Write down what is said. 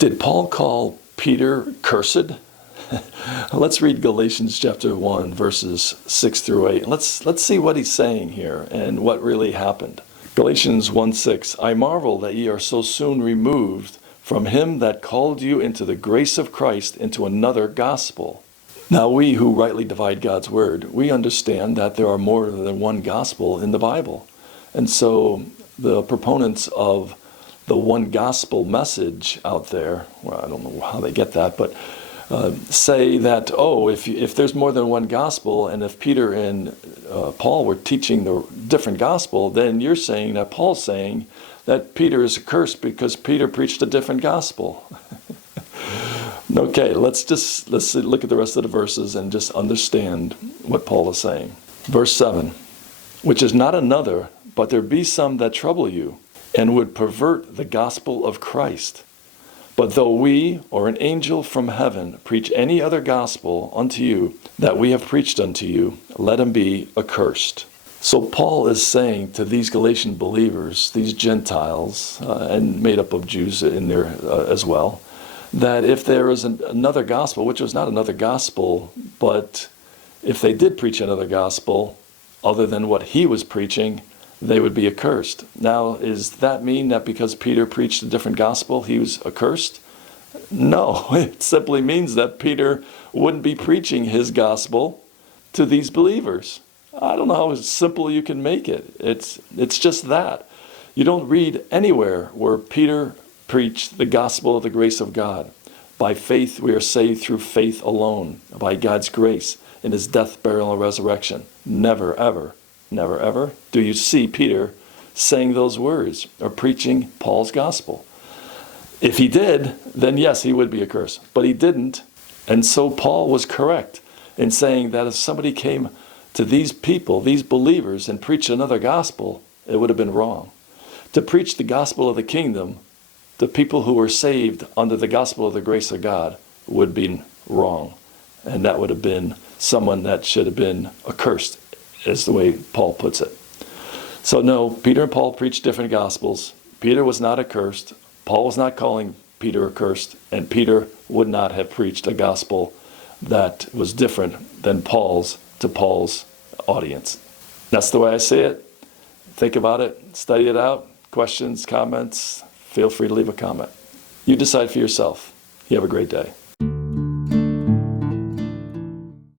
Did Paul call Peter cursed? Let's read Galatians chapter 1, verses 6 through 8. Let's see what he's saying here and what really happened. Galatians 1:6, I marvel that ye are so soon removed from him that called you into the grace of Christ into another gospel. Now we who rightly divide God's word, we understand that there are more than one gospel in the Bible. And so the proponents of the one gospel message out there, well, I don't know how they get that, but say that, if there's more than one gospel, and if Peter and Paul were teaching the different gospel, then you're saying that Paul's saying that Peter is accursed because Peter preached a different gospel. Okay, let's look at the rest of the verses and just understand what Paul is saying. Verse 7, which is not another, but there be some that trouble you, and would pervert the gospel of Christ. But though we, or an angel from heaven, preach any other gospel unto you that we have preached unto you, let him be accursed. So Paul is saying to these Galatian believers, these Gentiles, and made up of Jews in there as well, that if there is another gospel, which was not another gospel, but if they did preach another gospel other than what he was preaching, they would be accursed. Now, does that mean that because Peter preached a different gospel, he was accursed? No, it simply means that Peter wouldn't be preaching his gospel to these believers. I don't know how simple you can make it. It's just that. You don't read anywhere where Peter preached the gospel of the grace of God. By faith we are saved through faith alone, by God's grace, in his death, burial, and resurrection. Never, ever, never, ever do you see Peter saying those words or preaching Paul's gospel. If he did, then yes, he would be accursed. But he didn't. And so Paul was correct in saying that if somebody came to these people, these believers, and preached another gospel, it would have been wrong. To preach the gospel of the kingdom to people who were saved under the gospel of the grace of God would be wrong. And that would have been someone that should have been accursed, is the way Paul puts it. So no, Peter and Paul preached different gospels. Peter was not accursed. Paul was not calling Peter accursed. And Peter would not have preached a gospel that was different than Paul's to Paul's audience. That's the way I see it. Think about it. Study it out. Questions, comments, feel free to leave a comment. You decide for yourself. You have a great day.